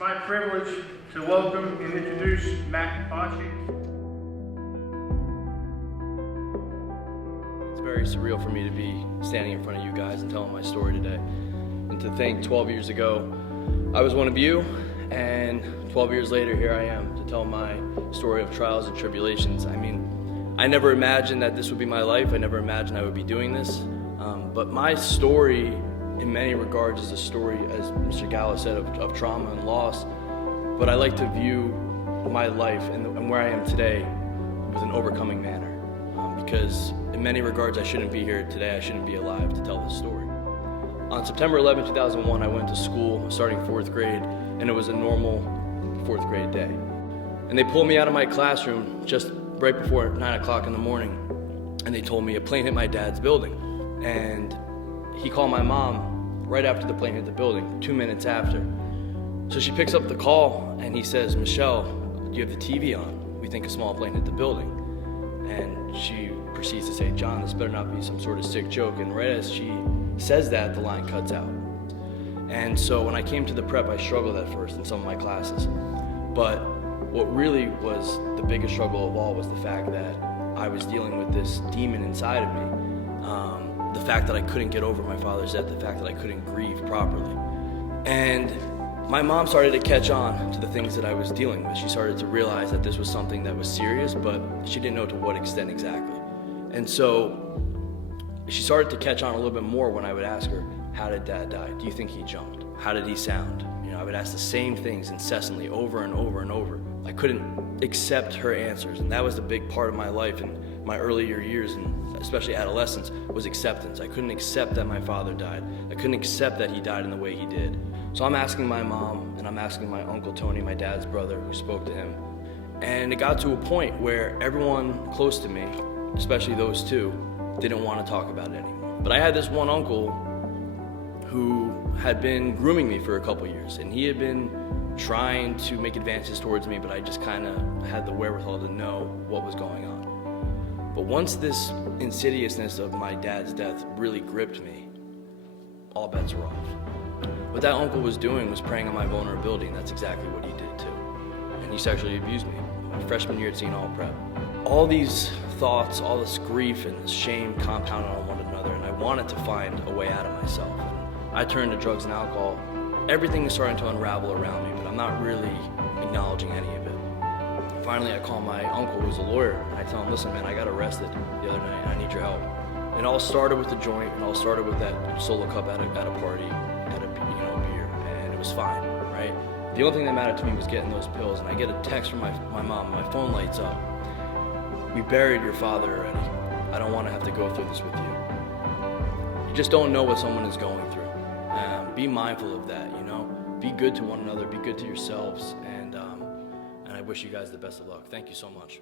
my privilege to welcome and introduce Matt Bocci. It's very surreal for me to be standing in front of you guys and telling my story today. And to think 12 years ago, I was one of you, and 12 years later, here I am to tell my story of trials and tribulations. I mean, I never imagined that this would be my life. I never imagined I would be doing this. But my story, in many regards, is a story, as Mr. Gallo said, of trauma and loss. But I like to view my life and where I am today with an overcoming manner. Because in many regards, I shouldn't be here today. I shouldn't be alive to tell this story. On September 11, 2001, I went to school starting fourth grade, and it was a normal fourth grade day. And they pulled me out of my classroom just right before 9 o'clock in the morning, and they told me a plane hit my dad's building. And he called my mom right after the plane hit the building, 2 minutes after. So she picks up the call, and he says, "Michelle, do you have the TV on? We think a small plane hit the building." And she proceeds to say, "John, this better not be some sort of sick joke." And right as she says that, the line cuts out. And so when I came to the prep, I struggled at first in some of my classes. But what really was the biggest struggle of all was the fact that I was dealing with this demon inside of me. The fact that I couldn't get over my father's death, the fact that I couldn't grieve properly. And my mom started to catch on to the things that I was dealing with. She started to realize that this was something that was serious, but she didn't know to what extent exactly. And so she started to catch on a little bit more when I would ask her, "How did Dad die? Do you think he jumped? How did he sound?" You know, I would ask the same things incessantly over and over and over. I couldn't accept her answers, and that was the big part of my life in my earlier years, and especially adolescence, was acceptance. I couldn't accept that my father died. I couldn't accept that he died in the way he did. So I'm asking my mom, and I'm asking my Uncle Tony, my dad's brother, who spoke to him. And it got to a point where everyone close to me, especially those two, didn't want to talk about it anymore. But I had this one uncle who had been grooming me for a couple years, and he had been trying to make advances towards me, but I just kind of had the wherewithal to know what was going on. But once this insidiousness of my dad's death really gripped me, all bets were off. What that uncle was doing was preying on my vulnerability, and that's exactly what he did too. And he sexually abused me my freshman year at Seton Hall Prep. All these thoughts, all this grief and this shame compounded on one another, and I wanted to find a way out of myself. And I turned to drugs and alcohol. Everything is starting to unravel around me, but I'm not really acknowledging any of it. Finally, I call my uncle, who's a lawyer, and I tell him, "Listen, man, I got arrested the other night, and I need your help." It all started with the joint, and all started with that solo cup at a party, at a beer, and it was fine, right? The only thing that mattered to me was getting those pills, and I get a text from my mom. My phone lights up. "We buried your father already. I don't want to have to go through this with you." You just don't know what someone is going through. Be mindful of that, you know? Be good to one another, be good to yourselves, and I wish you guys the best of luck. Thank you so much.